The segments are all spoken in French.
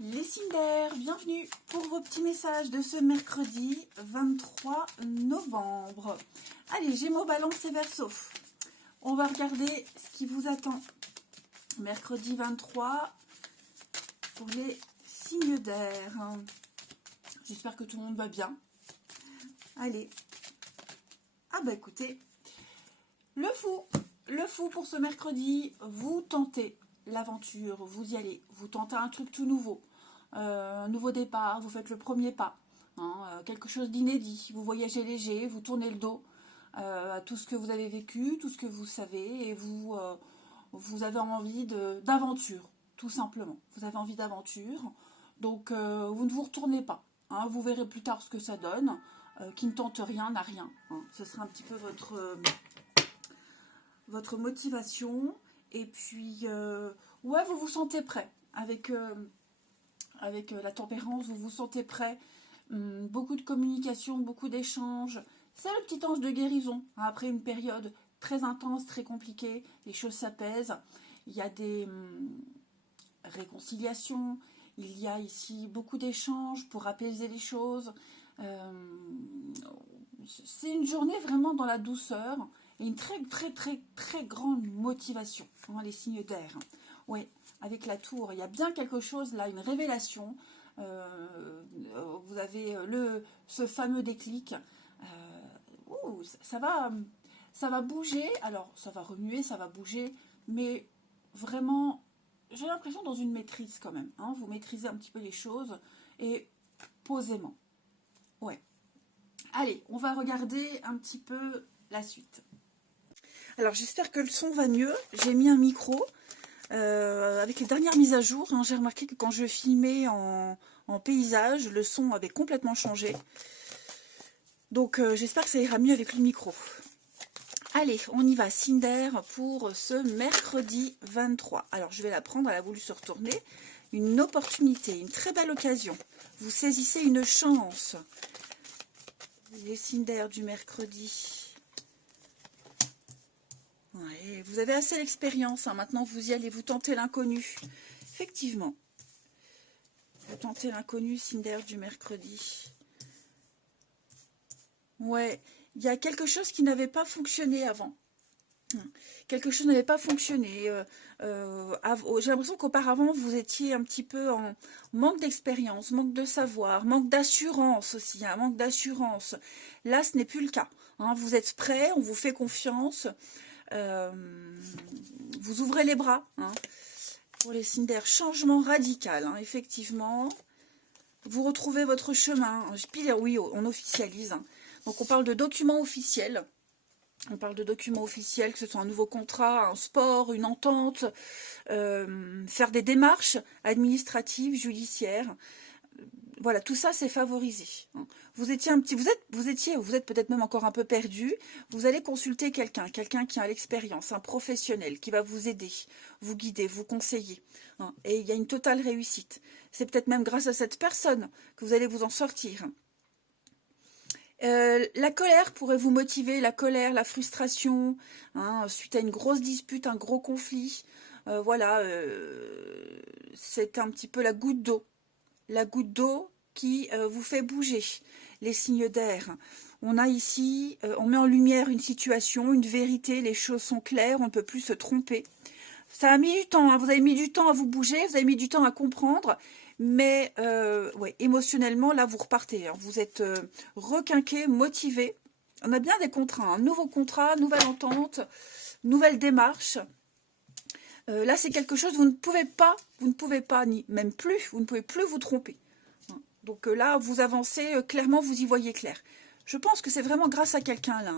Les signes d'air, bienvenue pour vos petits messages de ce mercredi 23 novembre. Allez, Gémeaux, Balance et Verseau. On va regarder ce qui vous attend. Mercredi 23 pour les signes d'air. J'espère que tout le monde va bien. Allez. Ah bah écoutez, le fou pour ce mercredi, vous tentez l'aventure, vous y allez, vous tentez un truc tout nouveau, un nouveau départ, vous faites le premier pas, quelque chose d'inédit, vous voyagez léger, vous tournez le dos à tout ce que vous avez vécu, tout ce que vous savez, et vous avez envie d'aventure, tout simplement. Vous avez envie d'aventure, donc vous ne vous retournez pas, vous verrez plus tard ce que ça donne, qui ne tente rien n'a rien, ce sera un petit peu votre motivation. Et puis, ouais, vous vous sentez prêt. Avec la tempérance, vous vous sentez prêt. Beaucoup de communication, beaucoup d'échanges. C'est le petit ange de guérison. Après une période très intense, très compliquée, les choses s'apaisent. Il y a des réconciliations. Il y a ici beaucoup d'échanges pour apaiser les choses. C'est une journée vraiment dans la douceur. Et une très grande motivation, les signes d'air. Oui, avec la tour, il y a bien quelque chose là, une révélation. Vous avez ce fameux déclic. Ça va bouger. Alors, ça va remuer, ça va bouger, mais vraiment, j'ai l'impression dans une maîtrise quand même. Vous maîtrisez un petit peu les choses et posément. Ouais. Allez, on va regarder un petit peu la suite. Alors j'espère que le son va mieux. J'ai mis un micro avec les dernières mises à jour. J'ai remarqué que quand je filmais en paysage, le son avait complètement changé. Donc j'espère que ça ira mieux avec le micro. Allez, on y va. Signe d'air pour ce mercredi 23. Alors je vais la prendre, elle a voulu se retourner. Une opportunité, une très belle occasion. Vous saisissez une chance. Les signes d'air du mercredi. Ouais, vous avez assez d'expérience, maintenant vous y allez, vous tentez l'inconnu. Effectivement. Vous tentez l'inconnu, signe d'air du mercredi. Ouais, il y a quelque chose qui n'avait pas fonctionné avant. Quelque chose n'avait pas fonctionné. J'ai l'impression qu'auparavant, vous étiez un petit peu en manque d'expérience, manque de savoir, manque d'assurance aussi, manque d'assurance. Là, ce n'est plus le cas. Vous êtes prêts, on vous fait confiance. Vous ouvrez les bras pour les signes d'air. Changement radical, effectivement. Vous retrouvez votre chemin. Pile, oui, on officialise. Donc on parle de documents officiels. On parle de documents officiels, que ce soit un nouveau contrat, un sport, une entente, faire des démarches administratives, judiciaires. Voilà, tout ça c'est favorisé. Vous êtes peut-être même encore un peu perdu. Vous allez consulter quelqu'un qui a l'expérience, un professionnel qui va vous aider, vous guider, vous conseiller. Et il y a une totale réussite. C'est peut-être même grâce à cette personne que vous allez vous en sortir. La colère pourrait vous motiver, la colère, la frustration, suite à une grosse dispute, un gros conflit. C'est un petit peu la goutte d'eau. La goutte d'eau qui vous fait bouger, les signes d'air. On a ici, on met en lumière une situation, une vérité, les choses sont claires, on ne peut plus se tromper. Ça a mis du temps, vous avez mis du temps à vous bouger, vous avez mis du temps à comprendre, mais ouais, émotionnellement, là, vous repartez. Vous êtes requinqué, motivé. On a bien des contrats, un nouveau contrat, nouvelle entente, nouvelle démarche. Là, c'est quelque chose, vous ne pouvez pas, ni même plus, vous ne pouvez plus vous tromper. Donc là, vous avancez, clairement, vous y voyez clair. Je pense que c'est vraiment grâce à quelqu'un là.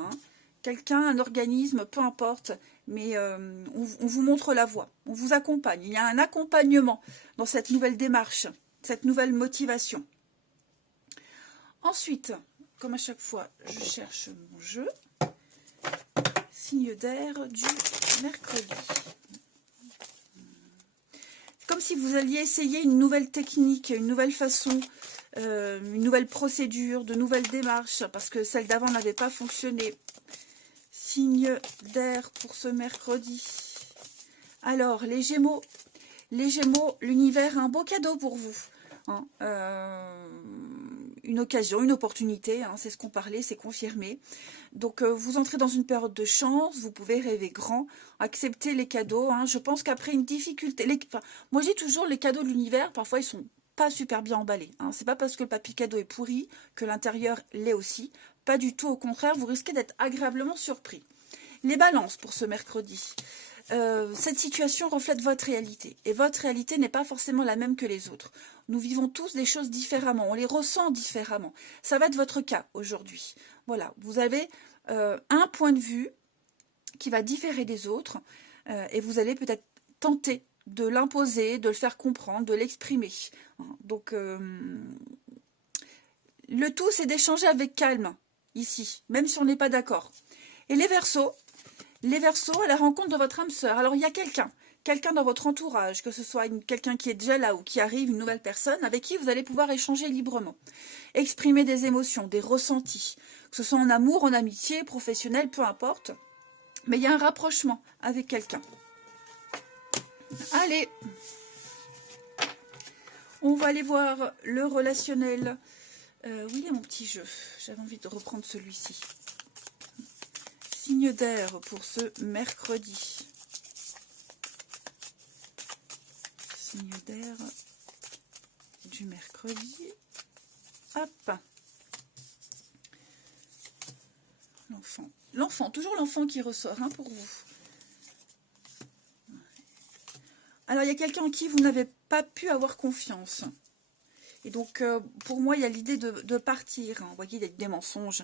Quelqu'un, un organisme, peu importe, mais on vous montre la voie, on vous accompagne. Il y a un accompagnement dans cette nouvelle démarche, cette nouvelle motivation. Ensuite, comme à chaque fois, je cherche mon jeu. Signe d'air du mercredi. Comme si vous alliez essayer une nouvelle technique, une nouvelle façon, une nouvelle procédure, de nouvelles démarches, parce que celle d'avant n'avait pas fonctionné. Signe d'air pour ce mercredi. Alors, les Gémeaux, les Gémeaux, l'univers a un beau cadeau pour vous. Hein, une occasion, une opportunité, hein, c'est ce qu'on parlait, c'est confirmé. Donc vous entrez dans une période de chance, vous pouvez rêver grand, accepter les cadeaux. Hein. Je pense qu'après une difficulté, moi j'ai toujours les cadeaux de l'univers, parfois ils sont pas super bien emballés. Hein. C'est pas parce que le papier cadeau est pourri que l'intérieur l'est aussi. Pas du tout, au contraire, vous risquez d'être agréablement surpris. Les balances pour ce mercredi. Cette situation reflète votre réalité. Et votre réalité n'est pas forcément la même que les autres. Nous vivons tous des choses différemment, on les ressent différemment. Ça va être votre cas aujourd'hui. Voilà, vous avez un point de vue qui va différer des autres et vous allez peut-être tenter de l'imposer, de le faire comprendre, de l'exprimer. Donc, le tout, c'est d'échanger avec calme, ici, même si on n'est pas d'accord. Et les Verseaux, à la rencontre de votre âme sœur. Alors, il y a quelqu'un dans votre entourage, que ce soit quelqu'un qui est déjà là ou qui arrive, une nouvelle personne, avec qui vous allez pouvoir échanger librement. Exprimer des émotions, des ressentis, que ce soit en amour, en amitié, professionnel, peu importe. Mais il y a un rapprochement avec quelqu'un. Allez, on va aller voir le relationnel. Oui, il y a mon petit jeu. J'avais envie de reprendre celui-ci. Signe d'air pour ce mercredi. Signe d'air du mercredi. Hop. L'enfant, toujours l'enfant qui ressort hein, pour vous. Alors, il y a quelqu'un en qui vous n'avez pas pu avoir confiance. Et donc, pour moi, il y a l'idée de partir. Hein. Vous voyez, il y a des mensonges,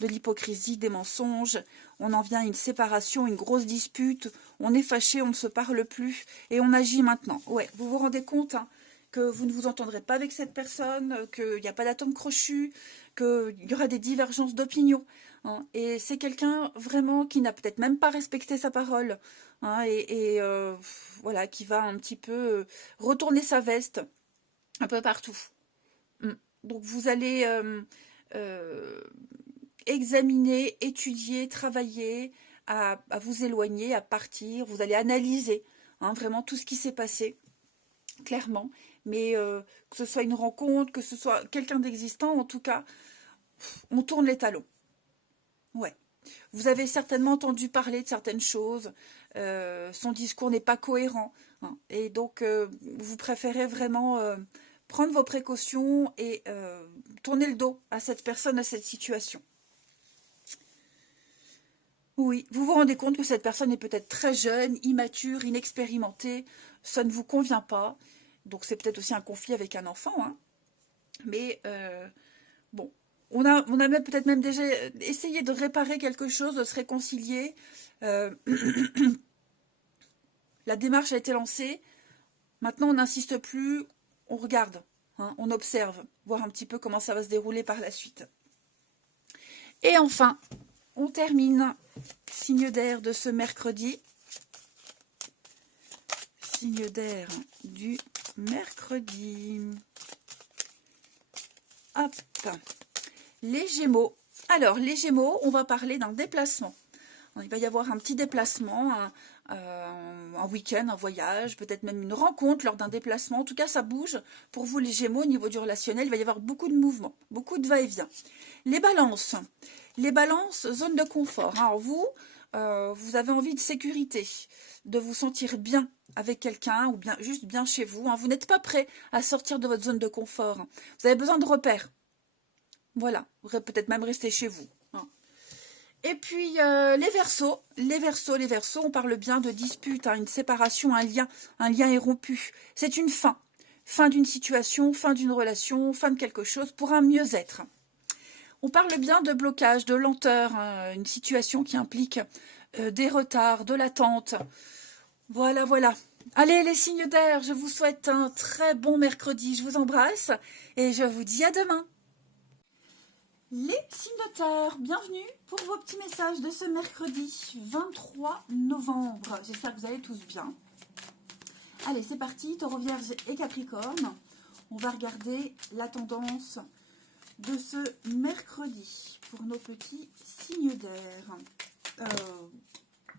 de l'hypocrisie, des mensonges. On en vient à une séparation, une grosse dispute. On est fâché, on ne se parle plus. Et on agit maintenant. Ouais, vous vous rendez compte hein, que vous ne vous entendrez pas avec cette personne, qu'il n'y a pas d'atome crochu, qu'il y aura des divergences d'opinion. Hein. Et c'est quelqu'un vraiment qui n'a peut-être même pas respecté sa parole. Hein, voilà, qui va un petit peu retourner sa veste un peu partout. Donc vous allez examiner, étudier, travailler, à vous éloigner, à partir. Vous allez analyser hein, vraiment tout ce qui s'est passé, clairement. Mais que ce soit une rencontre, que ce soit quelqu'un d'existant, en tout cas, on tourne les talons. Ouais. Vous avez certainement entendu parler de certaines choses. Son discours n'est pas cohérent. Hein, et donc, vous préférez vraiment prendre vos précautions et tourner le dos à cette personne, à cette situation. Oui, vous vous rendez compte que cette personne est peut-être très jeune, immature, inexpérimentée. Ça ne vous convient pas. Donc, c'est peut-être aussi un conflit avec un enfant. Hein. Mais, bon. On a même peut-être même déjà essayé de réparer quelque chose, de se réconcilier. La démarche a été lancée. Maintenant, on n'insiste plus. On regarde, hein, on observe, voir un petit peu comment ça va se dérouler par la suite. Et enfin, on termine. Signe d'air de ce mercredi. Signe d'air du mercredi. Hop. Les Gémeaux. Alors, les Gémeaux, on va parler d'un déplacement. Il va y avoir un petit déplacement, un week-end, un voyage, peut-être même une rencontre lors d'un déplacement. En tout cas, ça bouge pour vous, les Gémeaux, au niveau du relationnel. Il va y avoir beaucoup de mouvements, beaucoup de va-et-vient. Les balances, zone de confort. Alors vous avez envie de sécurité, de vous sentir bien avec quelqu'un ou bien juste bien chez vous. Hein. Vous n'êtes pas prêt à sortir de votre zone de confort. Hein. Vous avez besoin de repères. Voilà, vous pourrez peut-être même rester chez vous. Hein. Et puis, les Verseaux, on parle bien de dispute, hein, une séparation, un lien est rompu. C'est une fin d'une situation, fin d'une relation, fin de quelque chose pour un mieux-être. On parle bien de blocage, de lenteur, hein, une situation qui implique des retards, de l'attente. Voilà. Allez, les signes d'air, je vous souhaite un très bon mercredi. Je vous embrasse et je vous dis à demain. Les signes de terre, bienvenue pour vos petits messages de ce mercredi 23 novembre. J'espère que vous allez tous bien. Allez, c'est parti, Taureau, Vierge et Capricorne. On va regarder la tendance de ce mercredi pour nos petits signes d'air.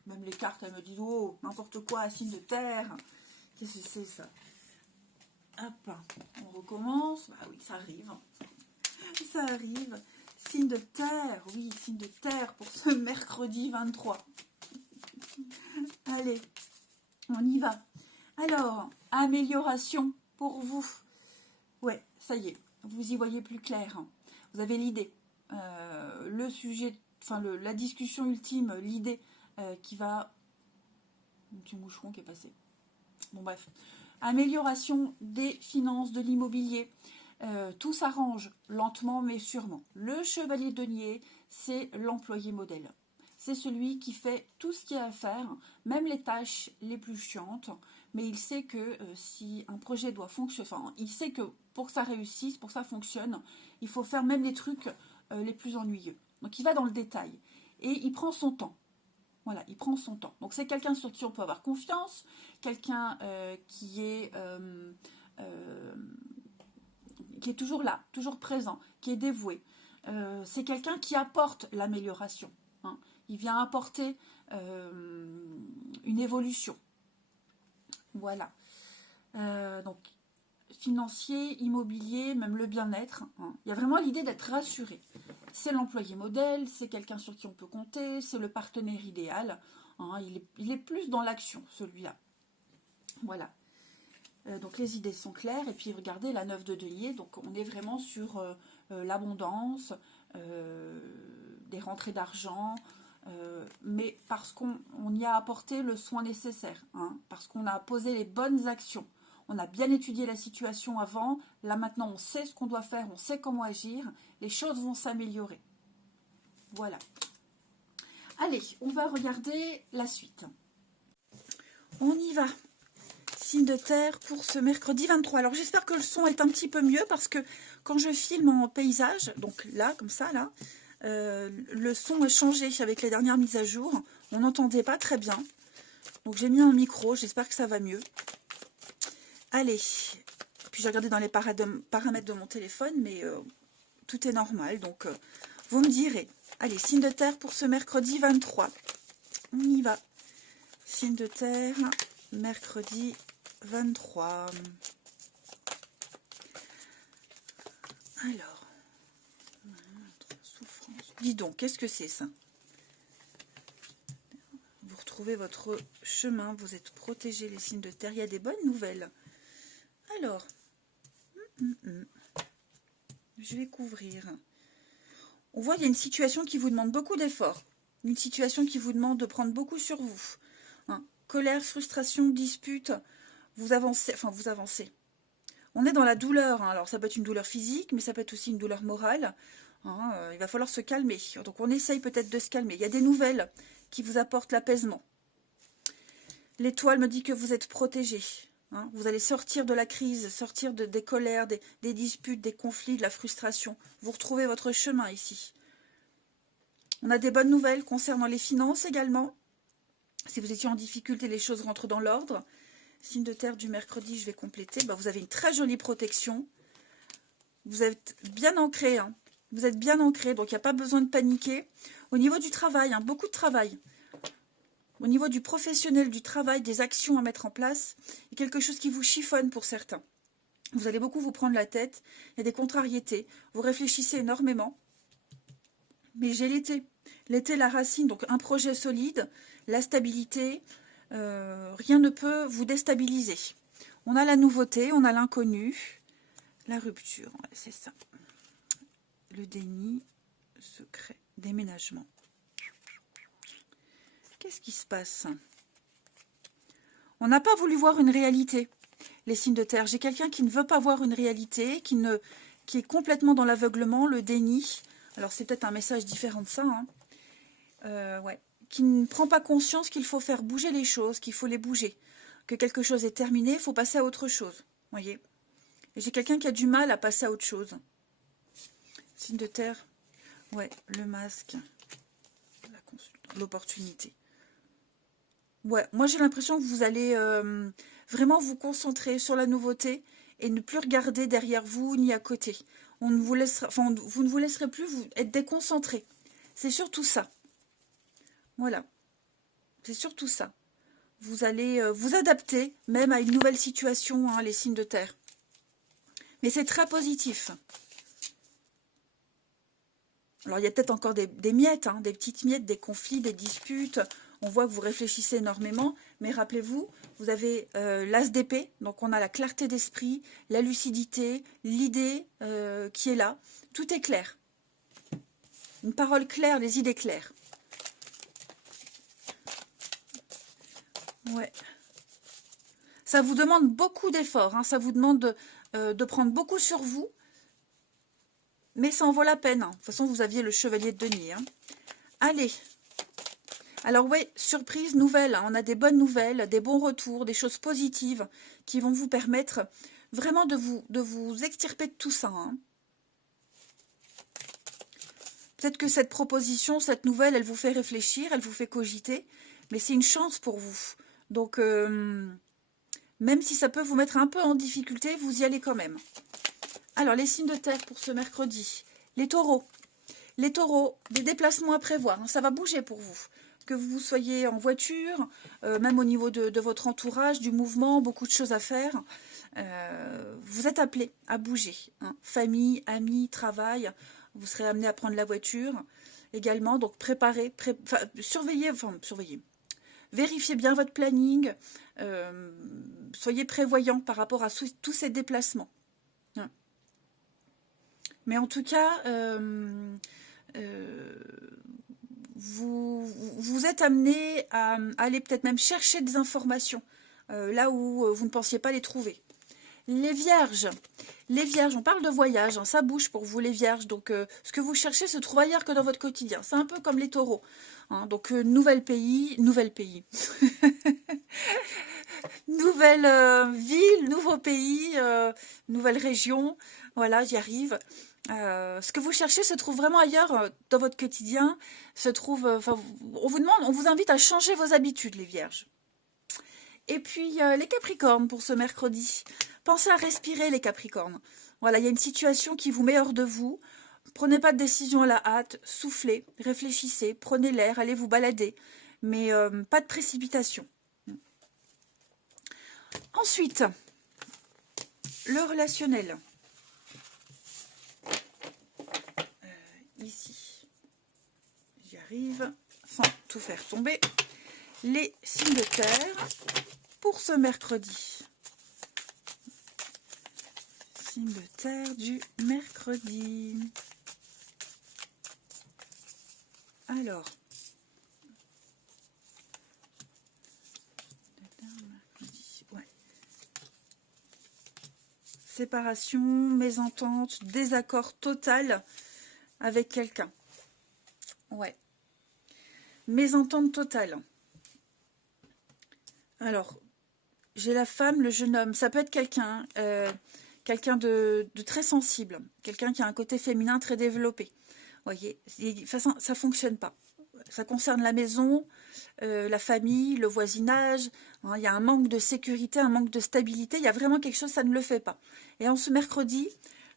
Même les cartes, elles me disent, oh, n'importe quoi, signe de terre. Qu'est-ce que c'est ça? Hop, on recommence. Bah oui, ça arrive. Ça arrive. Signe de terre, oui, signe de terre pour ce mercredi 23. Allez, on y va. Alors, amélioration pour vous. Ouais, ça y est, vous y voyez plus clair. Vous avez l'idée. Le sujet, enfin la discussion ultime, l'idée qui va... Un petit moucheron qui est passé. Bon bref. Amélioration des finances, de l'immobilier. Tout s'arrange lentement mais sûrement. Le chevalier de denier, c'est l'employé modèle. C'est celui qui fait tout ce qu'il y a à faire, même les tâches les plus chiantes, mais il sait que si un projet doit fonctionner, enfin, il sait que pour que ça réussisse, pour que ça fonctionne, il faut faire même les trucs les plus ennuyeux. Donc il va dans le détail et il prend son temps. Voilà, il prend son temps. Donc c'est quelqu'un sur qui on peut avoir confiance, quelqu'un qui est toujours là, toujours présent, qui est dévoué. C'est quelqu'un qui apporte l'amélioration. Hein. Il vient apporter une évolution. Voilà. Donc, financier, immobilier, même le bien-être. Hein. Il y a vraiment l'idée d'être rassuré. C'est l'employé modèle, c'est quelqu'un sur qui on peut compter, c'est le partenaire idéal. Hein. Il est plus dans l'action, celui-là. Voilà. Donc les idées sont claires. Et puis regardez la 9 de denier. Donc on est vraiment sur l'abondance, des rentrées d'argent, mais parce qu'on y a apporté le soin nécessaire, hein, parce qu'on a posé les bonnes actions. On a bien étudié la situation avant. Là maintenant on sait ce qu'on doit faire, on sait comment agir. Les choses vont s'améliorer. Voilà. Allez, on va regarder la suite. On y va. Signe de terre pour ce mercredi 23. Alors j'espère que le son est un petit peu mieux parce que quand je filme en paysage, donc là, comme ça, là, le son est changé avec les dernières mises à jour. On n'entendait pas très bien. Donc j'ai mis un micro, j'espère que ça va mieux. Allez, puis j'ai regardé dans les paramètres de mon téléphone, mais tout est normal, donc vous me direz. Allez, signe de terre pour ce mercredi 23. On y va. Signe de terre, mercredi 23. Alors, souffrance. Dis donc, qu'est-ce que c'est ça? Vous retrouvez votre chemin, vous êtes protégés, les signes de terre. Il y a des bonnes nouvelles. Alors, je vais couvrir. On voit qu'il y a une situation qui vous demande beaucoup d'efforts. Une situation qui vous demande de prendre beaucoup sur vous. Hein. Colère, frustration, dispute, vous avancez. Enfin, vous avancez. On est dans la douleur. Hein. Alors, ça peut être une douleur physique, mais ça peut être aussi une douleur morale. Hein. Il va falloir se calmer. Donc, on essaye peut-être de se calmer. Il y a des nouvelles qui vous apportent l'apaisement. L'étoile me dit que vous êtes protégé. Hein, vous allez sortir de la crise, sortir des colères, des disputes, des conflits, de la frustration. Vous retrouvez votre chemin ici. On a des bonnes nouvelles concernant les finances également. Si vous étiez en difficulté, les choses rentrent dans l'ordre. Signe de terre du mercredi, je vais compléter. Vous avez une très jolie protection. Vous êtes bien ancré. Hein. Vous êtes bien ancré, donc il n'y a pas besoin de paniquer. Au niveau du travail, hein, beaucoup de travail. Au niveau du professionnel, du travail, des actions à mettre en place, il y a quelque chose qui vous chiffonne pour certains. Vous allez beaucoup vous prendre la tête, il y a des contrariétés, vous réfléchissez énormément. Mais j'ai l'été. L'été, la racine, donc un projet solide, la stabilité, rien ne peut vous déstabiliser. On a la nouveauté, on a l'inconnu, la rupture, ouais, c'est ça. Le déni, secret, déménagement. Qu'est-ce qui se passe? On n'a pas voulu voir une réalité, les signes de terre. J'ai quelqu'un qui ne veut pas voir une réalité, qui est complètement dans l'aveuglement, le déni. Alors, c'est peut-être un message différent de ça. Hein. Ouais. Qui ne prend pas conscience qu'il faut faire bouger les choses, qu'il faut les bouger. Que quelque chose est terminé, il faut passer à autre chose. Voyez. Et j'ai quelqu'un qui a du mal à passer à autre chose. Signe de terre. Ouais, le masque. L'opportunité. Ouais, moi j'ai l'impression que vous allez vraiment vous concentrer sur la nouveauté et ne plus regarder derrière vous ni à côté. On ne vous laissera, enfin, vous ne vous laisserez plus être déconcentré. C'est surtout ça. Voilà. C'est surtout ça. Vous allez vous adapter même à une nouvelle situation, hein, les signes de terre. Mais c'est très positif. Alors, il y a peut-être encore des miettes, hein, des petites miettes, des conflits, des disputes. On voit que vous réfléchissez énormément. Mais rappelez-vous, vous avez l'as d'épée. Donc, on a la clarté d'esprit, la lucidité, l'idée qui est là. Tout est clair. Une parole claire, les idées claires. Ouais. Ça vous demande beaucoup d'efforts. Hein, ça vous demande de prendre beaucoup sur vous. Mais ça en vaut la peine. Hein. De toute façon, vous aviez le chevalier de denier. Hein. Allez. Alors oui, surprise, nouvelle. Hein. On a des bonnes nouvelles, des bons retours, des choses positives qui vont vous permettre vraiment de vous extirper de tout ça. Hein. Peut-être que cette proposition, cette nouvelle, elle vous fait réfléchir, elle vous fait cogiter. Mais c'est une chance pour vous. Donc, même si ça peut vous mettre un peu en difficulté, vous y allez quand même. Alors, les signes de terre pour ce mercredi. Les taureaux. Les taureaux, des déplacements à prévoir. Hein, ça va bouger pour vous. Que vous soyez en voiture, même au niveau de votre entourage, du mouvement, beaucoup de choses à faire. Vous êtes appelés à bouger. Hein. Famille, amis, travail. Vous serez amenés à prendre la voiture également. Donc, surveillez. Vérifiez bien votre planning. Soyez prévoyants par rapport à tous ces déplacements. Hein. Mais en tout cas, vous êtes amené à aller peut-être même chercher des informations là où vous ne pensiez pas les trouver. Les vierges, on parle de voyage, hein, ça bouge pour vous les vierges, donc ce que vous cherchez se trouve ailleurs que dans votre quotidien, c'est un peu comme les taureaux, hein, donc nouvel pays, nouvelle ville, nouveau pays, nouvelle région, voilà, j'y arrive. Ce que vous cherchez se trouve vraiment ailleurs dans votre quotidien, on vous invite à changer vos habitudes, les vierges. Et puis, les Capricornes pour ce mercredi. Pensez à respirer, les Capricornes. Voilà, il y a une situation qui vous met hors de vous. Prenez pas de décision à la hâte. Soufflez, réfléchissez, prenez l'air, allez vous balader. Mais pas de précipitation. Ensuite, le relationnel. Ici, j'y arrive sans tout faire tomber. Les signes de terre pour ce mercredi. Signe de terre du mercredi. Alors. Ouais. Séparation, mésentente, désaccord total avec quelqu'un. Ouais. Mésentente totale. Alors, j'ai la femme, le jeune homme. Ça peut être quelqu'un de très sensible. Quelqu'un qui a un côté féminin très développé. Voyez, ça ne fonctionne pas. Ça concerne la maison, la famille, le voisinage. Hein, il y a un manque de sécurité, un manque de stabilité. Il y a vraiment quelque chose, ça ne le fait pas. Et en ce mercredi,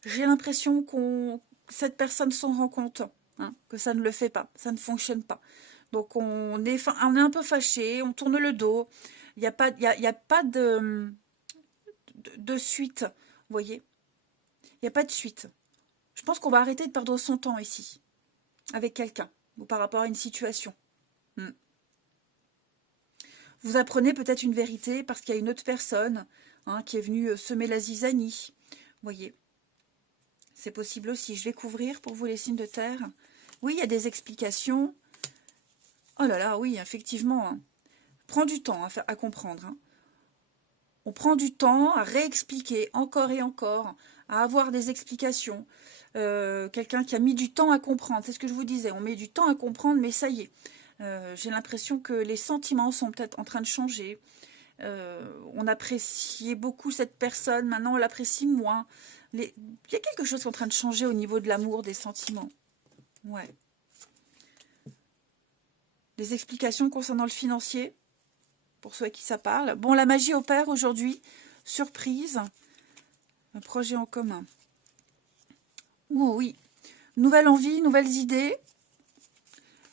j'ai l'impression que cette personne s'en rend compte. Hein, que ça ne le fait pas, ça ne fonctionne pas. Donc on est un peu fâché, on tourne le dos. Il n'y a pas, de suite, vous voyez. Il n'y a pas de suite. Je pense qu'on va arrêter de perdre son temps ici, avec quelqu'un, ou par rapport à une situation. Vous apprenez peut-être une vérité parce qu'il y a une autre personne qui est venue semer la zizanie. Vous voyez. C'est possible aussi. Je vais couvrir pour vous les signes de terre. Oui, il y a des explications. Oh là là, oui, effectivement. Hein. Prend du temps à comprendre. Hein. On prend du temps à réexpliquer encore et encore, à avoir des explications. Quelqu'un qui a mis du temps à comprendre, c'est ce que je vous disais, on met du temps à comprendre, mais ça y est. J'ai l'impression que les sentiments sont peut-être en train de changer. On appréciait beaucoup cette personne, maintenant on l'apprécie moins. Il y a quelque chose qui est en train de changer au niveau de l'amour, des sentiments. Ouais. Des explications concernant le financier, pour ceux à qui ça parle. Bon, la magie opère aujourd'hui. Surprise. Un projet en commun. Oh oui. Nouvelle envie, nouvelles idées.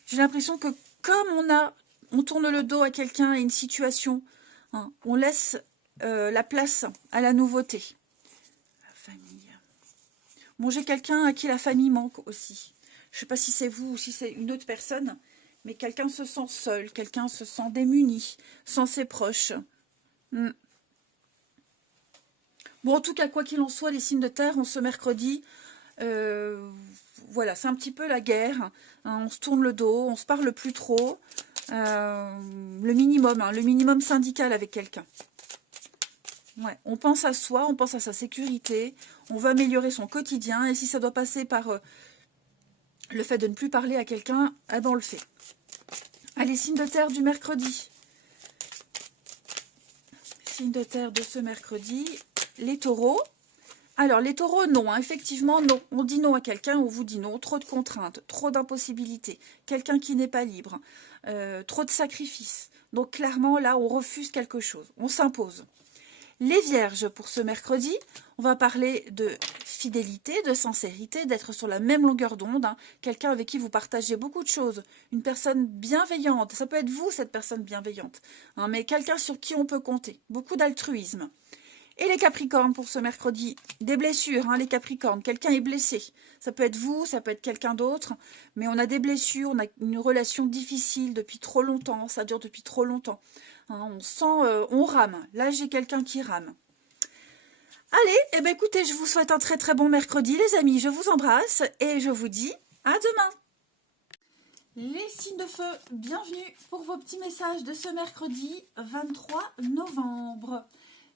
J'ai l'impression que comme on a on tourne le dos à quelqu'un, à une situation. Hein. On laisse la place à la nouveauté. La famille. Bon, j'ai quelqu'un à qui la famille manque aussi. Je ne sais pas si c'est vous ou si c'est une autre personne, mais quelqu'un se sent seul, quelqu'un se sent démuni, sans ses proches. Bon, en tout cas, quoi qu'il en soit, les signes de terre, on ce mercredi, voilà, c'est un petit peu la guerre. Hein, on se tourne le dos, on se parle plus trop. Le minimum syndical avec quelqu'un. Ouais, on pense à soi, on pense à sa sécurité, on veut améliorer son quotidien, et si ça doit passer par le fait de ne plus parler à quelqu'un, eh ben on le fait. Allez, signe de terre du mercredi. Signe de terre de ce mercredi, les taureaux. Alors, les taureaux, non, hein, effectivement, non. On dit non à quelqu'un, on vous dit non. Trop de contraintes, trop d'impossibilités. Quelqu'un qui n'est pas libre, trop de sacrifices. Donc, clairement, là, on refuse quelque chose. On s'impose. Les vierges, pour ce mercredi, on va parler de fidélité, de sincérité, d'être sur la même longueur d'onde. Hein. Quelqu'un avec qui vous partagez beaucoup de choses. Une personne bienveillante. Ça peut être vous, cette personne bienveillante. Hein, mais quelqu'un sur qui on peut compter. Beaucoup d'altruisme. Et les Capricornes pour ce mercredi, des blessures, hein, les Capricornes, quelqu'un est blessé. Ça peut être vous, ça peut être quelqu'un d'autre, mais on a des blessures, on a une relation difficile depuis trop longtemps, ça dure depuis trop longtemps. Hein, on sent, on rame. Là, j'ai quelqu'un qui rame. Allez, eh ben, écoutez, je vous souhaite un très très bon mercredi, les amis. Je vous embrasse et je vous dis à demain. Les signes de feu, bienvenue pour vos petits messages de ce mercredi 23 novembre.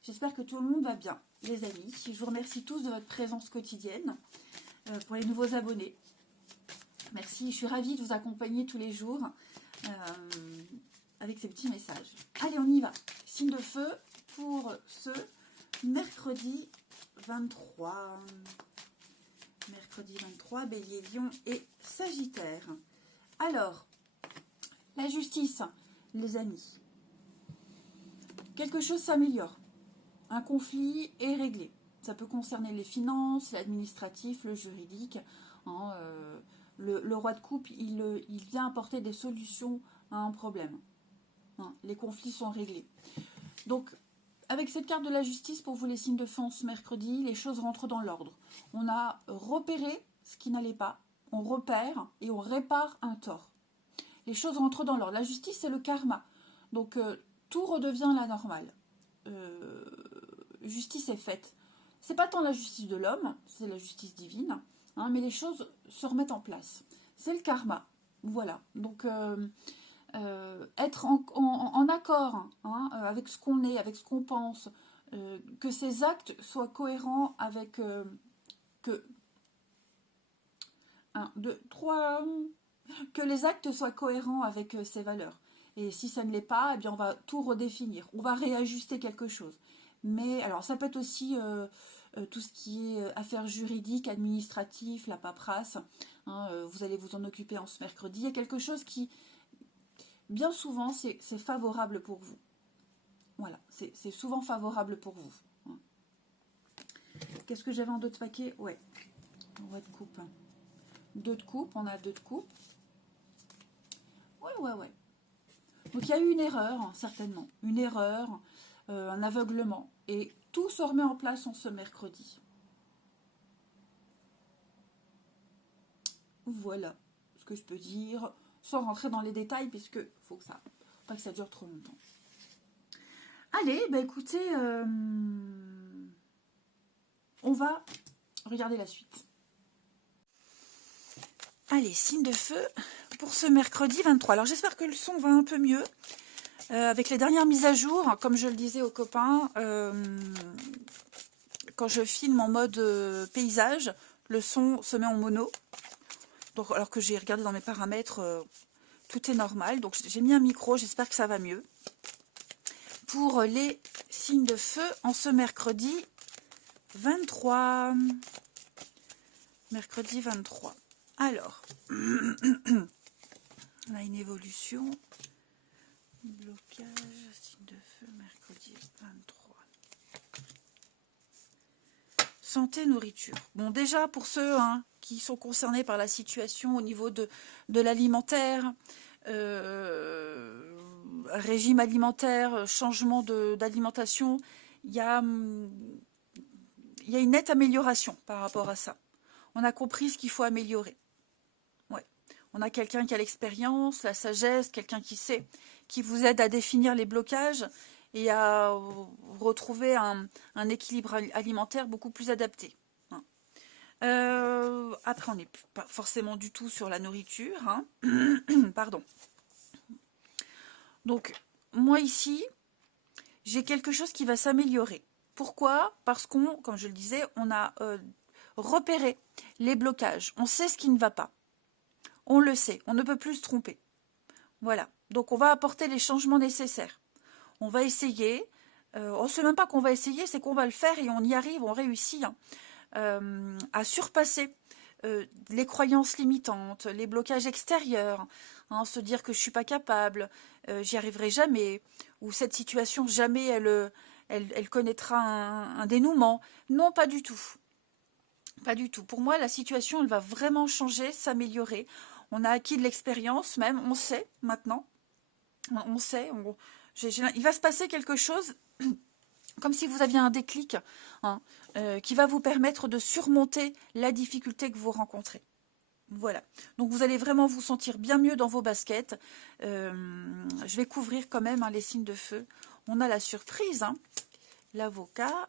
J'espère que tout le monde va bien, les amis. Je vous remercie tous de votre présence quotidienne. Pour les nouveaux abonnés, merci. Je suis ravie de vous accompagner tous les jours avec ces petits messages. Allez, on y va. Signe de feu pour ce mercredi 23. Mercredi 23, Bélier, Lion et Sagittaire. Alors, la justice, les amis. Quelque chose s'améliore. Un conflit est réglé. Ça peut concerner les finances, l'administratif, le juridique. Hein, le roi de coupe, il vient apporter des solutions à un problème. Hein, les conflits sont réglés. Donc, avec cette carte de la justice, pour vous les signes de feu ce mercredi, les choses rentrent dans l'ordre. On a repéré ce qui n'allait pas. On repère et on répare un tort. Les choses rentrent dans l'ordre. La justice, c'est le karma. Donc, tout redevient la normale. Justice est faite. C'est pas tant la justice de l'homme, c'est la justice divine, hein, mais les choses se remettent en place. C'est le karma, voilà. Donc être en accord hein, avec ce qu'on est, avec ce qu'on pense, que ces actes soient cohérents avec que 1, 2, 3, que les actes soient cohérents avec ses valeurs. Et si ça ne l'est pas, eh bien on va tout redéfinir, on va réajuster quelque chose. Mais alors ça peut être aussi tout ce qui est affaires juridiques, administratifs, la paperasse. Hein, vous allez vous en occuper en ce mercredi. Il y a quelque chose qui, bien souvent, c'est favorable pour vous. Voilà, c'est souvent favorable pour vous. Hein. Qu'est-ce que j'avais en d'autres paquets? Ouais, roi de coupe. 2 de coupe, on a 2 de coupe. Ouais. Donc il y a eu une erreur, hein, certainement. Une erreur. Un aveuglement, et tout se remet en place en ce mercredi. Voilà ce que je peux dire, sans rentrer dans les détails, puisque faut pas que ça dure trop longtemps. Allez, bah écoutez, on va regarder la suite. Allez, signe de feu pour ce mercredi 23. Alors j'espère que le son va un peu mieux. Avec les dernières mises à jour, comme je le disais aux copains, quand je filme en mode paysage, le son se met en mono. Donc, alors que j'ai regardé dans mes paramètres, tout est normal. Donc j'ai mis un micro, j'espère que ça va mieux. Pour les signes de feu en ce mercredi 23. Mercredi 23. Alors, on a une évolution. Blocage, signe de feu, mercredi 23. Santé, nourriture. Bon, déjà, pour ceux qui sont concernés par la situation au niveau de l'alimentaire, régime alimentaire, changement d'alimentation, il y a, il y a une nette amélioration par rapport à ça. On a compris ce qu'il faut améliorer. Ouais. On a quelqu'un qui a l'expérience, la sagesse, quelqu'un qui sait, qui vous aide à définir les blocages et à retrouver un équilibre alimentaire beaucoup plus adapté. Après, on n'est pas forcément du tout sur la nourriture. Hein. Pardon. Donc, moi ici, j'ai quelque chose qui va s'améliorer. Pourquoi? Parce qu'on, comme je le disais, on a repéré les blocages. On sait ce qui ne va pas. On le sait. On ne peut plus se tromper. Voilà. Donc, on va apporter les changements nécessaires. On va essayer. On ne sait même pas qu'on va essayer, c'est qu'on va le faire et on y arrive, on réussit à surpasser les croyances limitantes, les blocages extérieurs, hein, se dire que je ne suis pas capable, j'y arriverai jamais, ou cette situation, jamais elle connaîtra un dénouement. Non, pas du tout. Pas du tout. Pour moi, la situation, elle va vraiment changer, s'améliorer. On a acquis de l'expérience même, on sait maintenant. On sait, il va se passer quelque chose comme si vous aviez un déclic hein, qui va vous permettre de surmonter la difficulté que vous rencontrez. Voilà. Donc vous allez vraiment vous sentir bien mieux dans vos baskets. Je vais couvrir quand même hein, les signes de feu. On a la surprise. Hein. L'avocat,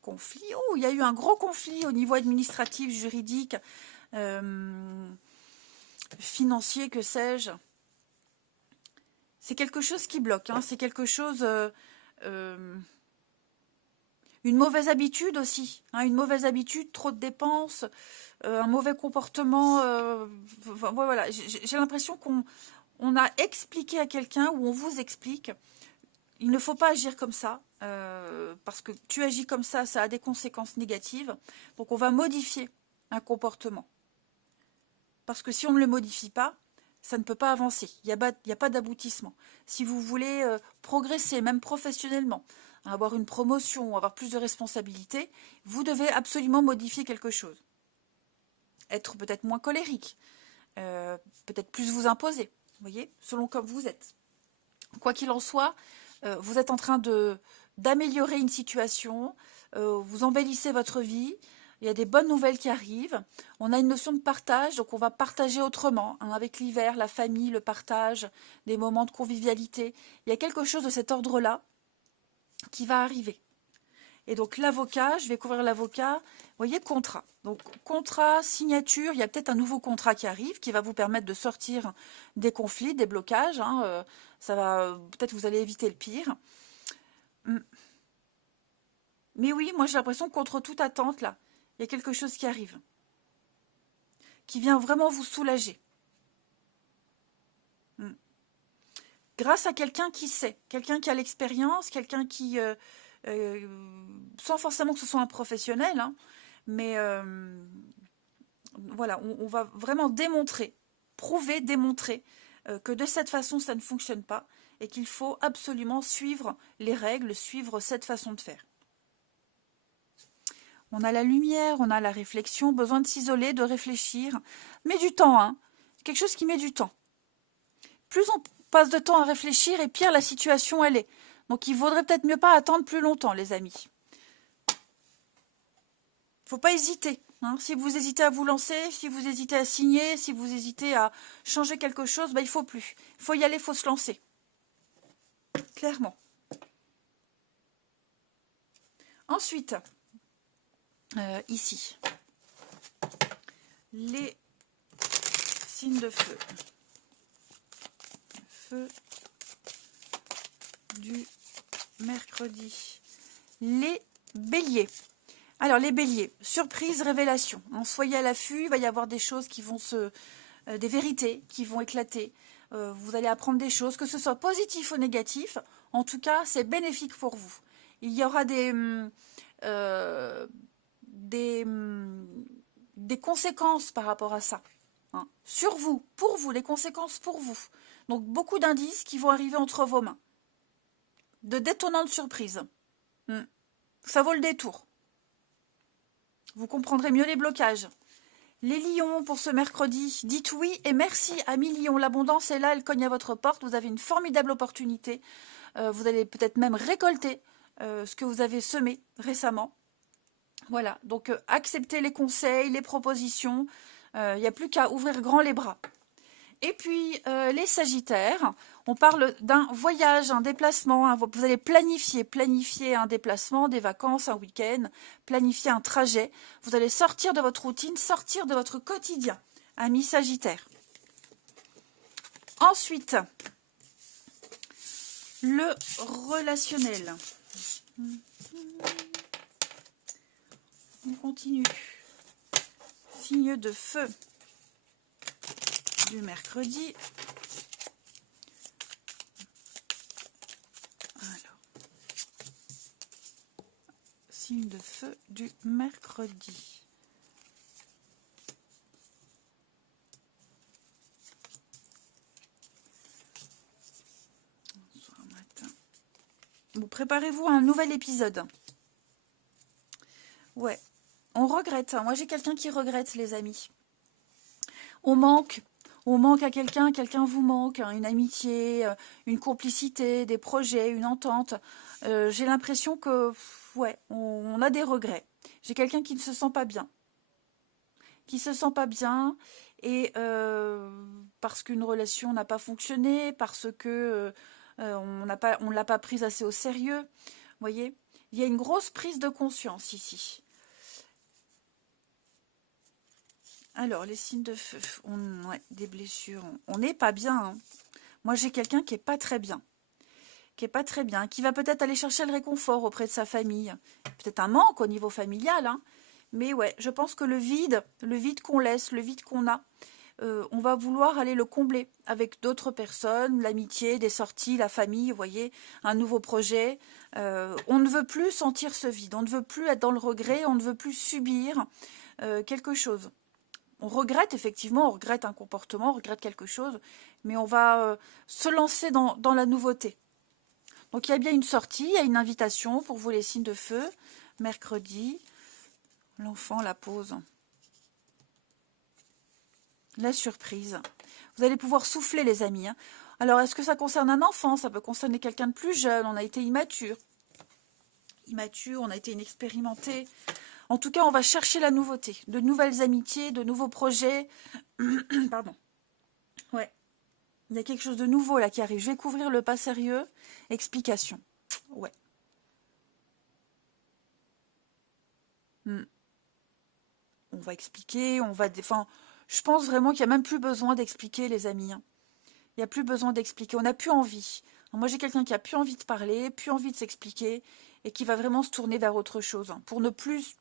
conflit. Oh, il y a eu un gros conflit au niveau administratif, juridique, financier, que sais-je. C'est quelque chose qui bloque. Hein. C'est quelque chose... une mauvaise habitude aussi, hein, une mauvaise habitude, trop de dépenses, un mauvais comportement. Voilà, j'ai l'impression qu'on a expliqué à quelqu'un ou on vous explique, il ne faut pas agir comme ça, parce que tu agis comme ça a des conséquences négatives. Donc on va modifier un comportement. Parce que si on ne le modifie pas, ça ne peut pas avancer. Il n'y a pas d'aboutissement. Si vous voulez progresser, même professionnellement, avoir une promotion, avoir plus de responsabilités, vous devez absolument modifier quelque chose. Être peut-être moins colérique, peut-être plus vous imposer, vous voyez, selon comme vous êtes. Quoi qu'il en soit, vous êtes en train d'améliorer une situation, vous embellissez votre vie, il y a des bonnes nouvelles qui arrivent, on a une notion de partage, donc on va partager autrement, hein, avec l'hiver, la famille, le partage, des moments de convivialité. Il y a quelque chose de cet ordre-là qui va arriver. Et donc l'avocat, je vais couvrir l'avocat, vous voyez, contrat. Donc contrat, signature, il y a peut-être un nouveau contrat qui arrive, qui va vous permettre de sortir des conflits, des blocages, hein, ça va, peut-être vous allez éviter le pire. Mais oui, moi j'ai l'impression que contre toute attente, là, il y a quelque chose qui arrive, qui vient vraiment vous soulager. Grâce à quelqu'un qui sait, quelqu'un qui a l'expérience, quelqu'un qui... sans forcément que ce soit un professionnel, hein, mais voilà, on va vraiment démontrer, prouver, démontrer que de cette façon ça ne fonctionne pas et qu'il faut absolument suivre les règles, suivre cette façon de faire. On a la lumière, on a la réflexion, besoin de s'isoler, de réfléchir, mais du temps, hein, quelque chose qui met du temps. Plus on passe de temps à réfléchir et pire la situation elle est. Donc il vaudrait peut-être mieux pas attendre plus longtemps, les amis. Il ne faut pas hésiter. Hein. Si vous hésitez à vous lancer, si vous hésitez à signer, si vous hésitez à changer quelque chose, ben, il ne faut plus. Il faut y aller, il faut se lancer. Clairement. Ensuite, ici, les signes de feu. Feu du mercredi. Les béliers. Alors les béliers, surprise, révélation. Hein, soyez à l'affût, il va y avoir des choses qui vont des vérités qui vont éclater. Vous allez apprendre des choses, que ce soit positif ou négatif. En tout cas, c'est bénéfique pour vous. Il y aura des conséquences par rapport à ça. Hein, sur vous, pour vous, les conséquences pour vous. Donc beaucoup d'indices qui vont arriver entre vos mains. De détonnantes surprises. Ça vaut le détour. Vous comprendrez mieux les blocages. Les lions pour ce mercredi, dites oui et merci, amis lions. L'abondance est là, elle cogne à votre porte. Vous avez une formidable opportunité. Vous allez peut-être même récolter ce que vous avez semé récemment. Voilà, donc acceptez les conseils, les propositions. Il n'y a plus qu'à ouvrir grand les bras. Et puis, les Sagittaires, on parle d'un voyage, un déplacement. Vous allez planifier un déplacement, des vacances, un week-end, planifier un trajet. Vous allez sortir de votre routine, sortir de votre quotidien, amis Sagittaires. Ensuite, le relationnel. On continue. Signe de feu du mercredi. Alors, signe de feu du mercredi. Bonsoir matin. Bon, préparez-vous à un nouvel épisode. Ouais, on regrette. Moi, j'ai quelqu'un qui regrette, les amis. On manque à quelqu'un vous manque, hein, une amitié, une complicité, des projets, une entente. J'ai l'impression que, ouais, on a des regrets. J'ai quelqu'un qui ne se sent pas bien. Et parce qu'une relation n'a pas fonctionné, parce que on ne l'a pas prise assez au sérieux. Vous voyez, il y a une grosse prise de conscience ici. Alors, les signes de feu, ouais, des blessures, on n'est pas bien. Hein. Moi, j'ai quelqu'un qui n'est pas très bien. Qui va peut-être aller chercher le réconfort auprès de sa famille. Peut-être un manque au niveau familial, hein. Mais ouais, je pense que le vide qu'on laisse, le vide qu'on a, on va vouloir aller le combler avec d'autres personnes, l'amitié, des sorties, la famille, vous voyez, un nouveau projet. On ne veut plus sentir ce vide, on ne veut plus être dans le regret, on ne veut plus subir quelque chose. On regrette, effectivement, on regrette un comportement, on regrette quelque chose, mais on va se lancer dans la nouveauté. Donc il y a bien une sortie, il y a une invitation pour vous les signes de feu, mercredi, l'enfant, la pause, la surprise. Vous allez pouvoir souffler, les amis. Hein. Alors, est-ce que ça concerne un enfant? Ça peut concerner quelqu'un de plus jeune, on a été immature, on a été inexpérimenté. En tout cas, on va chercher la nouveauté, de nouvelles amitiés, de nouveaux projets. Pardon. Ouais. Il y a quelque chose de nouveau là qui arrive. Je vais couvrir le pas sérieux. Explication. Ouais. On va expliquer, Enfin, je pense vraiment qu'il n'y a même plus besoin d'expliquer, les amis. Hein. Il n'y a plus besoin d'expliquer. On n'a plus envie. Moi, j'ai quelqu'un qui a plus envie de parler, plus envie de s'expliquer, et qui va vraiment se tourner vers autre chose. Hein, pour ne plus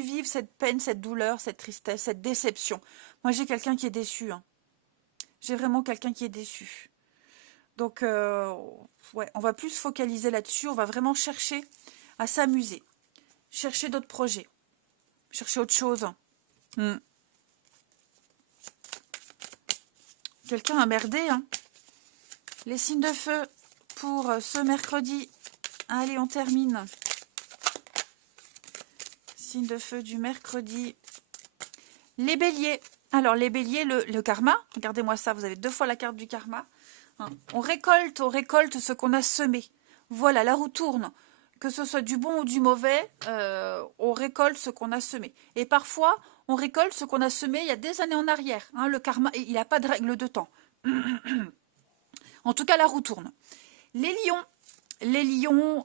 vivre cette peine, cette douleur, cette tristesse, cette déception. Moi, j'ai quelqu'un qui est déçu. Hein. J'ai vraiment quelqu'un qui est déçu. Donc, ouais, on va plus se focaliser là-dessus. On va vraiment chercher à s'amuser. Chercher d'autres projets. Chercher autre chose. Quelqu'un a merdé, hein. Les signes de feu pour ce mercredi. Allez, on termine. Signe de feu du mercredi. Les béliers. Alors, les béliers, le karma. Regardez-moi ça, vous avez 2 fois la carte du karma. Hein. On récolte ce qu'on a semé. Voilà, la roue tourne. Que ce soit du bon ou du mauvais, on récolte ce qu'on a semé. Et parfois, on récolte ce qu'on a semé il y a des années en arrière. Hein, le karma, il n'a pas de règle de temps. En tout cas, la roue tourne. Les lions,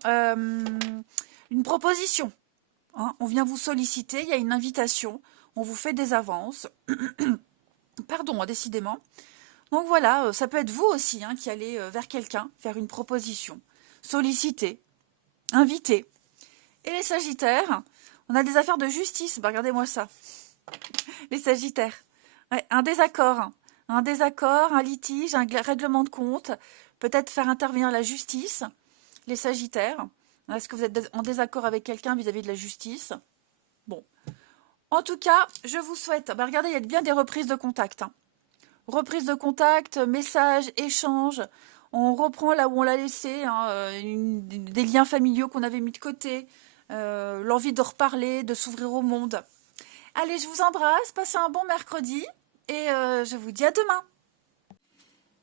une proposition. Hein, on vient vous solliciter, il y a une invitation, on vous fait des avances. Pardon, décidément. Donc voilà, ça peut être vous aussi hein, qui allez vers quelqu'un, faire une proposition, solliciter, inviter. Et les Sagittaires, on a des affaires de justice. Bah, regardez-moi ça. Les Sagittaires. Ouais, un désaccord, un litige, un règlement de compte. Peut-être faire intervenir la justice. Les Sagittaires. Est-ce que vous êtes en désaccord avec quelqu'un vis-à-vis de la justice? Bon. En tout cas, je vous souhaite... Bah, regardez, il y a bien des reprises de contact. Hein. Reprise de contact, messages, échanges. On reprend là où on l'a laissé. Hein, des liens familiaux qu'on avait mis de côté. L'envie de reparler, de s'ouvrir au monde. Allez, je vous embrasse, passez un bon mercredi et je vous dis à demain.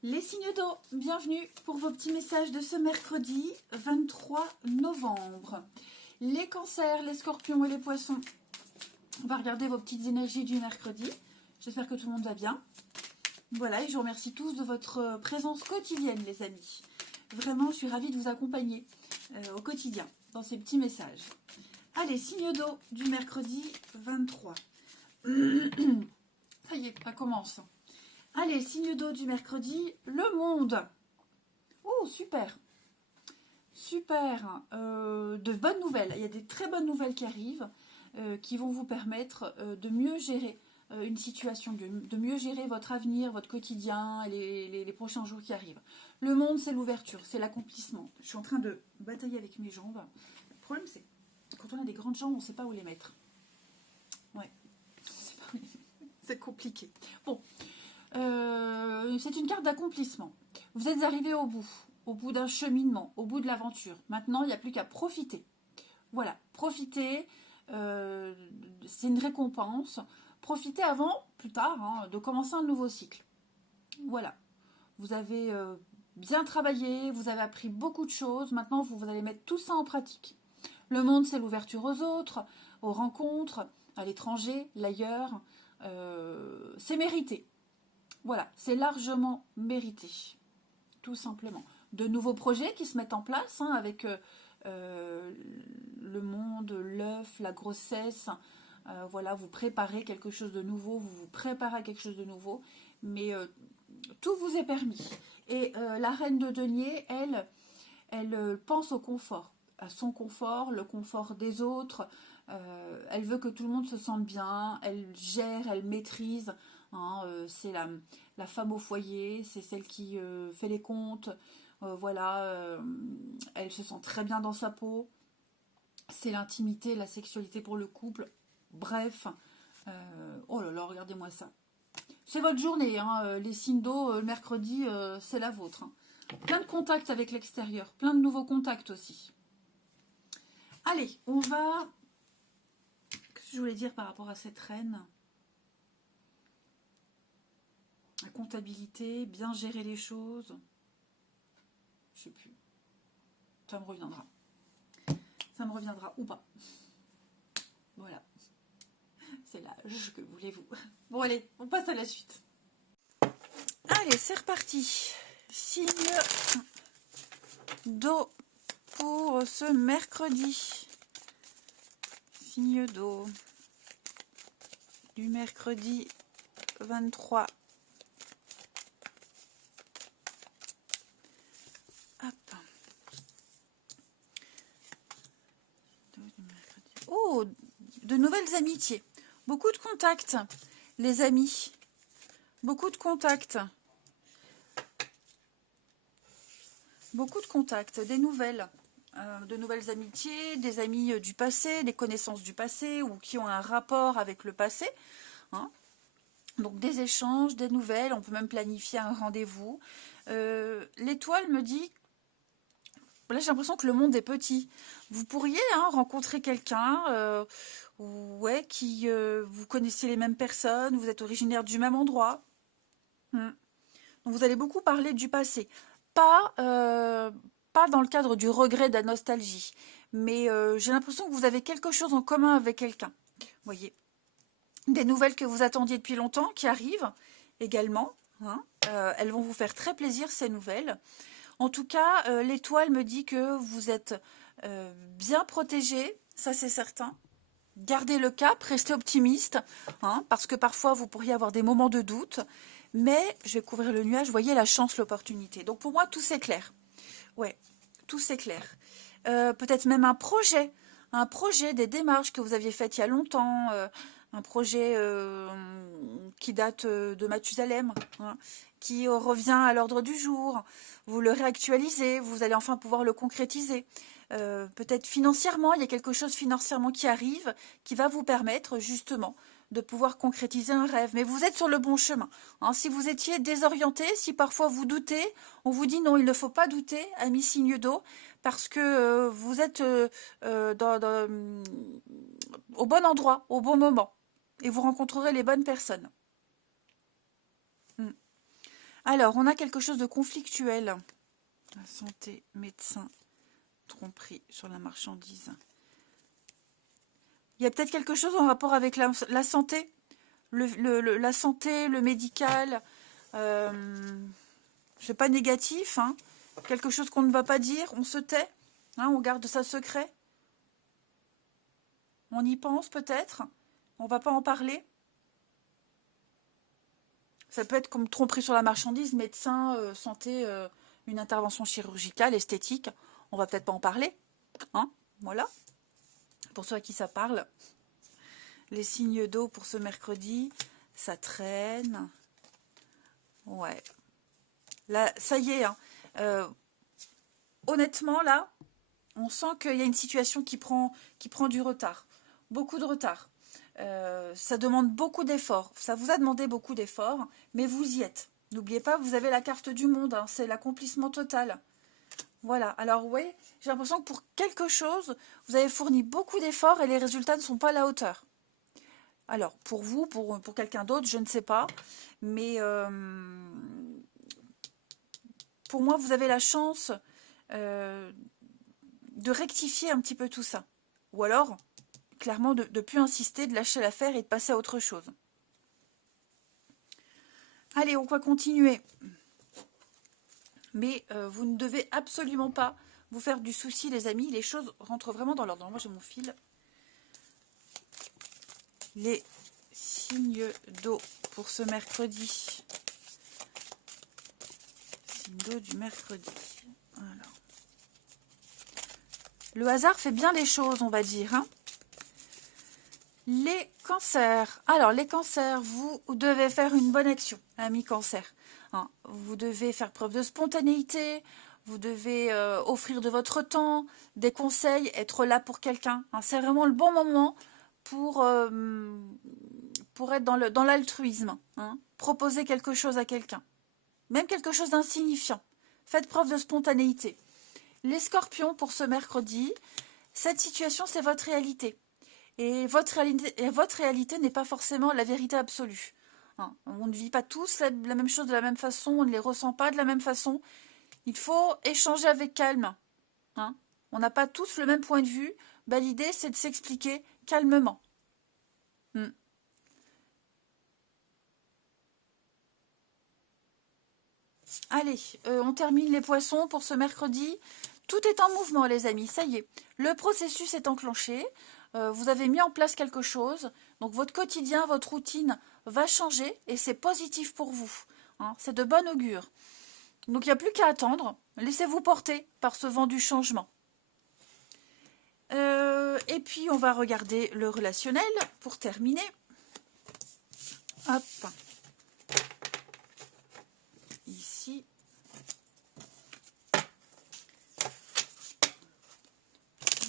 Les signes d'eau, bienvenue pour vos petits messages de ce mercredi 23 novembre. Les cancers, les scorpions et les poissons, on va regarder vos petites énergies du mercredi. J'espère que tout le monde va bien. Voilà, et je vous remercie tous de votre présence quotidienne, les amis. Vraiment, je suis ravie de vous accompagner au quotidien dans ces petits messages. Allez, signe d'eau du mercredi 23. Ça y est, ça commence. Allez, signe d'eau du mercredi, le monde. Oh, super. Super. De bonnes nouvelles. Il y a des très bonnes nouvelles qui arrivent, qui vont vous permettre de mieux gérer une situation, de mieux gérer votre avenir, votre quotidien, les prochains jours qui arrivent. Le monde, c'est l'ouverture, c'est l'accomplissement. Je suis en train de batailler avec mes jambes. Le problème, c'est quand on a des grandes jambes, on ne sait pas où les mettre. Ouais, c'est compliqué. Bon, c'est une carte d'accomplissement. Vous êtes arrivé au bout d'un cheminement, au bout de l'aventure. Maintenant, il n'y a plus qu'à profiter. Voilà, profiter, c'est une récompense. Profitez avant, plus tard, hein, de commencer un nouveau cycle. Voilà. Vous avez bien travaillé, vous avez appris beaucoup de choses. Maintenant, vous allez mettre tout ça en pratique. Le monde, c'est l'ouverture aux autres, aux rencontres, à l'étranger, l'ailleurs. C'est mérité. Voilà, c'est largement mérité. Tout simplement. De nouveaux projets qui se mettent en place hein, avec le monde, l'œuf, la grossesse. Voilà, vous préparez quelque chose de nouveau, vous vous préparez à quelque chose de nouveau, mais tout vous est permis. Et la reine de denier, elle pense au confort, à son confort, le confort des autres. Elle veut que tout le monde se sente bien, elle gère, elle maîtrise. Hein, c'est la femme au foyer, c'est celle qui fait les comptes. Voilà, elle se sent très bien dans sa peau. C'est l'intimité, la sexualité pour le couple. Bref, oh là là, regardez-moi ça. C'est votre journée, hein, les signes d'eau, mercredi, c'est la vôtre. Hein. Plein de contacts avec l'extérieur, plein de nouveaux contacts aussi. Allez, on va... Qu'est-ce que je voulais dire par rapport à cette reine? La comptabilité, bien gérer les choses. Je sais plus. Ça me reviendra. Ça me reviendra ou pas. Voilà. C'est l'âge, que voulez-vous. Bon allez, on passe à la suite. Allez, c'est reparti. Signe d'eau pour ce mercredi. Signe d'eau du mercredi 23. Hop. Oh, de nouvelles amitiés. Beaucoup de contacts, les amis. Beaucoup de contacts. Beaucoup de contacts, des nouvelles. De nouvelles amitiés, des amis du passé, des connaissances du passé ou qui ont un rapport avec le passé. Hein. Donc des échanges, des nouvelles, on peut même planifier un rendez-vous. L'étoile me dit, là j'ai l'impression que le monde est petit. Vous pourriez rencontrer quelqu'un ouais, qui vous connaissez les mêmes personnes, vous êtes originaire du même endroit. Donc vous allez beaucoup parler du passé. Pas dans le cadre du regret, de la nostalgie, mais j'ai l'impression que vous avez quelque chose en commun avec quelqu'un. Voyez, des nouvelles que vous attendiez depuis longtemps qui arrivent également. Hein. Elles vont vous faire très plaisir, ces nouvelles. En tout cas, l'étoile me dit que vous êtes bien protégé, ça c'est certain. Gardez le cap, restez optimiste, hein, parce que parfois vous pourriez avoir des moments de doute, mais je vais couvrir le nuage, voyez la chance, l'opportunité. Donc pour moi, tout c'est clair. Ouais, tout c'est clair. Peut-être même un projet, des démarches que vous aviez faites il y a longtemps, un projet qui date de Mathusalem, hein, qui revient à l'ordre du jour. Vous le réactualisez, vous allez enfin pouvoir le concrétiser. Peut-être financièrement, il y a quelque chose financièrement qui arrive, qui va vous permettre justement de pouvoir concrétiser un rêve. Mais vous êtes sur le bon chemin. Hein, si vous étiez désorienté, si parfois vous doutez, on vous dit non, il ne faut pas douter, ami signe d'eau, parce que vous êtes au bon endroit, au bon moment. et vous rencontrerez les bonnes personnes. Alors, on a quelque chose de conflictuel. La santé, médecin, tromperie sur la marchandise. Il y a peut-être quelque chose en rapport avec la santé, la santé, le médical. C'est pas négatif, hein. Quelque chose qu'on ne va pas dire, on se tait, hein, on garde ça secret. On y pense peut-être, on va pas en parler. Ça peut être comme tromperie sur la marchandise, médecin, santé, une intervention chirurgicale, esthétique. On va peut-être pas en parler, hein, voilà. Pour ceux à qui ça parle. Les signes d'eau pour ce mercredi, ça traîne. Ouais. Là, ça y est, hein. Honnêtement, là, on sent qu'il y a une situation qui prend du retard. Beaucoup de retard. Ça demande beaucoup d'efforts. Ça vous a demandé beaucoup d'efforts, mais vous y êtes. N'oubliez pas, vous avez la carte du monde, hein, c'est l'accomplissement total. Voilà, alors oui, j'ai l'impression que pour quelque chose, vous avez fourni beaucoup d'efforts et les résultats ne sont pas à la hauteur. Alors, pour vous, pour quelqu'un d'autre, je ne sais pas, mais pour moi, vous avez la chance de rectifier un petit peu tout ça. Ou alors, clairement, de ne plus insister, de lâcher l'affaire et de passer à autre chose. Allez, on va continuer. Mais vous ne devez absolument pas vous faire du souci, les amis. Les choses rentrent vraiment dans l'ordre. Moi, j'ai mon fil. Les signes d'eau pour ce mercredi. Signes d'eau du mercredi. Alors. Le hasard fait bien les choses, on va dire, hein. Les cancers. Alors, les cancers, vous devez faire une bonne action, amis cancers. Hein, vous devez faire preuve de spontanéité, vous devez offrir de votre temps, des conseils, être là pour quelqu'un. Hein, c'est vraiment le bon moment pour être dans l'altruisme. Hein, proposer quelque chose à quelqu'un, même quelque chose d'insignifiant. Faites preuve de spontanéité. Les scorpions, pour ce mercredi, cette situation, c'est votre réalité. Et votre réalité n'est pas forcément la vérité absolue. Hein, on ne vit pas tous la même chose de la même façon, on ne les ressent pas de la même façon. Il faut échanger avec calme. Hein, on n'a pas tous le même point de vue. Ben, l'idée, c'est de s'expliquer calmement. Allez, on termine les poissons pour ce mercredi. Tout est en mouvement, les amis, ça y est. Le processus est enclenché. Vous avez mis en place quelque chose. Donc, votre quotidien, votre routine va changer et c'est positif pour vous. Hein, c'est de bon augure. Donc, il n'y a plus qu'à attendre. Laissez-vous porter par ce vent du changement. Et puis, on va regarder le relationnel pour terminer. Hop. Ici.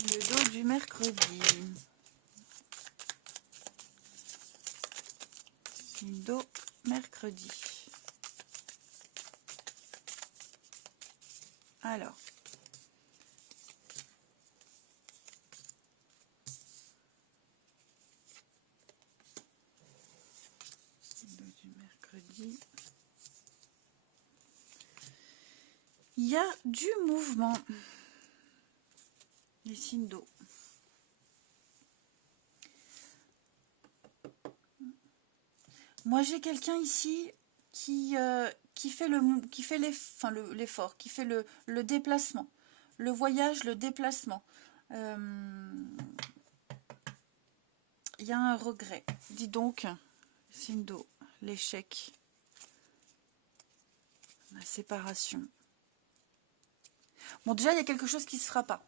Le dos du mercredi. Dos mercredi. Alors. Dos du mercredi. Il y a du mouvement. Les signes d'eau. Moi, j'ai quelqu'un ici qui fait l'effort, qui fait le déplacement, le voyage, le déplacement. Il y a un regret. Dis donc, signe d'eau, l'échec, la séparation. Bon, déjà, il y a quelque chose qui ne se fera pas.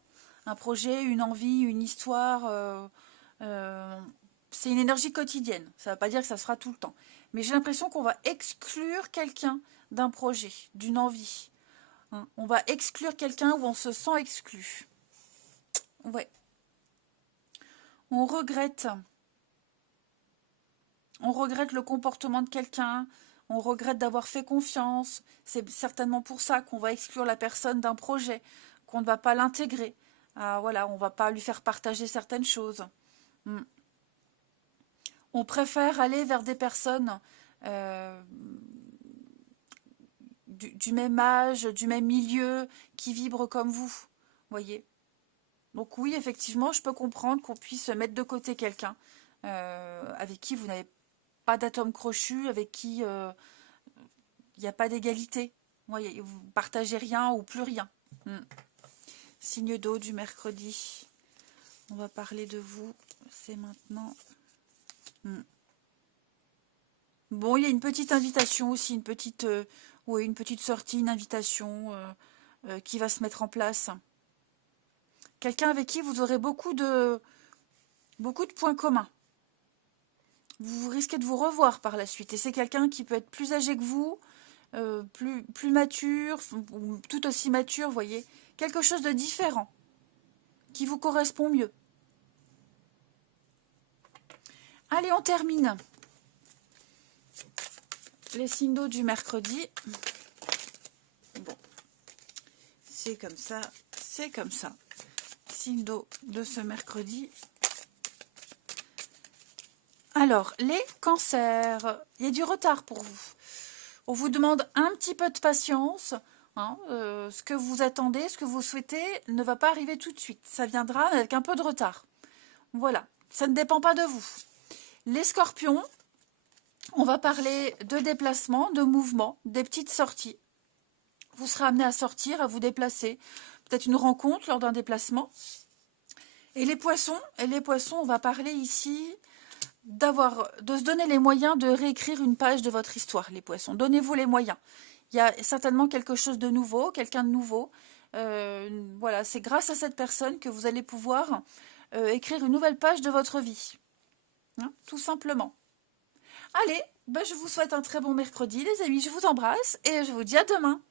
Un projet, une envie, une histoire. C'est une énergie quotidienne. Ça ne veut pas dire que ça se fera tout le temps. Mais j'ai l'impression qu'on va exclure quelqu'un d'un projet, d'une envie. Hein, on va exclure quelqu'un où on se sent exclu. Ouais. On regrette le comportement de quelqu'un. On regrette d'avoir fait confiance. C'est certainement pour ça qu'on va exclure la personne d'un projet, qu'on ne va pas l'intégrer. Voilà, on ne va pas lui faire partager certaines choses. On préfère aller vers des personnes euh, du même âge, du même milieu, qui vibrent comme vous. Voyez. Donc oui, effectivement, je peux comprendre qu'on puisse mettre de côté quelqu'un avec qui vous n'avez pas d'atome crochu, avec qui il n'y a pas d'égalité. Voyez, vous ne partagez rien ou plus rien. Signe d'eau du mercredi. On va parler de vous. C'est maintenant. Bon, il y a une petite invitation aussi, une petite sortie, une invitation qui va se mettre en place. Quelqu'un avec qui vous aurez beaucoup de points communs. Vous risquez de vous revoir par la suite. Et c'est quelqu'un qui peut être plus âgé que vous, plus mature, ou tout aussi mature, vous voyez. Quelque chose de différent, qui vous correspond mieux. Allez, on termine. Les signes d'eau du mercredi. Bon, c'est comme ça, c'est comme ça. Signe d'eau de ce mercredi. Alors, les cancers, il y a du retard pour vous. On vous demande un petit peu de patience. Hein, ce que vous attendez, ce que vous souhaitez ne va pas arriver tout de suite. Ça viendra avec un peu de retard. Voilà, ça ne dépend pas de vous. Les scorpions, on va parler de déplacement, de mouvement, des petites sorties. Vous serez amené à sortir, à vous déplacer. Peut-être une rencontre lors d'un déplacement. Et les poissons, on va parler ici de se donner les moyens de réécrire une page de votre histoire, les poissons. Donnez-vous les moyens. Il y a certainement quelque chose de nouveau, quelqu'un de nouveau. Voilà, c'est grâce à cette personne que vous allez pouvoir écrire une nouvelle page de votre vie. Hein, tout simplement. Allez, je vous souhaite un très bon mercredi, les amis. Je vous embrasse et je vous dis à demain.